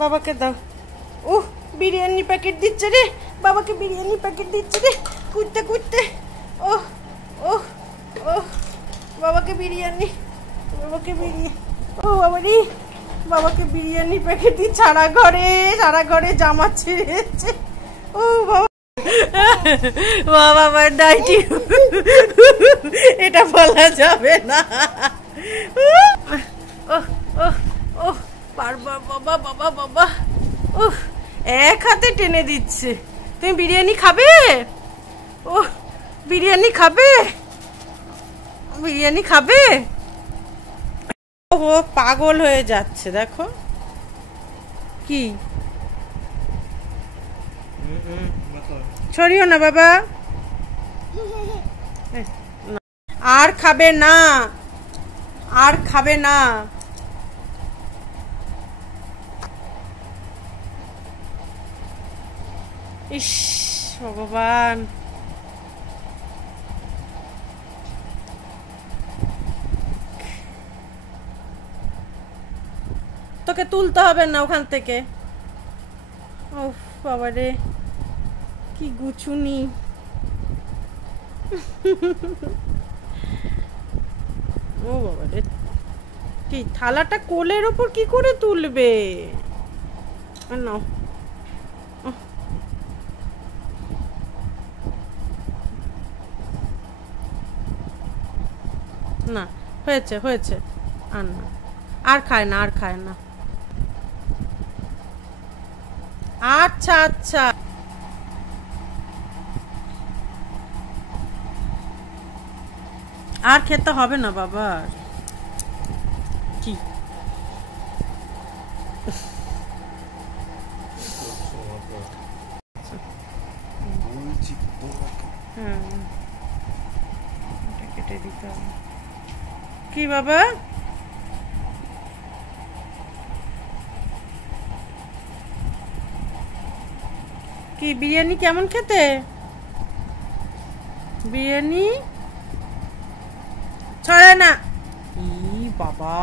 বাবাকে দাও। উহ, বিরিয়ানি প্যাকেট দিচ্ছে রে, বাবাকে বিরিয়ানি প্যাকেট দিচ্ছে রে, কুদতে কুদতে। ওহ ওহ ওহ, বাবাকে বিরিয়ানি, বাবাকে বিরিয়ানি। ও বাবা রে, বাবাকে বিরিয়ানি প্যাকেট দিয়ে সারা ঘরে জামা ছিঁড়েছে। ও বাবা, বাবা বার্থডে, এটা বলা যাবে না। ওহ ওহ ওহ, বারবার বাবা বাবা বাবা। ওহ, এক হাতে টেনে দিচ্ছে। তুমি বিরিয়ানি খাবে? ও বিরিয়ানি খাবে, বিরিয়ানি খাবে? ও পাগল হয়ে যাচ্ছে, দেখো কি। ছড়িও না বাবা, আর খাবে না, আর খাবে না। ইস ভগবান, তোকে তুলতে হবে না ওখান থেকে। ও বাবা রে, কি গুছুনি। ও বাবা রে, কি থালাটা কোলের ওপর কি করে তুলবে? নাও, না হয়েছে হয়েছে, আর না, আর খায় না, আর খায় না। আচ্ছা আচ্ছা, আর খেতে হবে না বাবা। কি কেটে দিতে হবে। কি বাবা, কি বিরিয়ানি কেমন খেতে? বিরিয়ানি ছড়ে না। ই বাবা,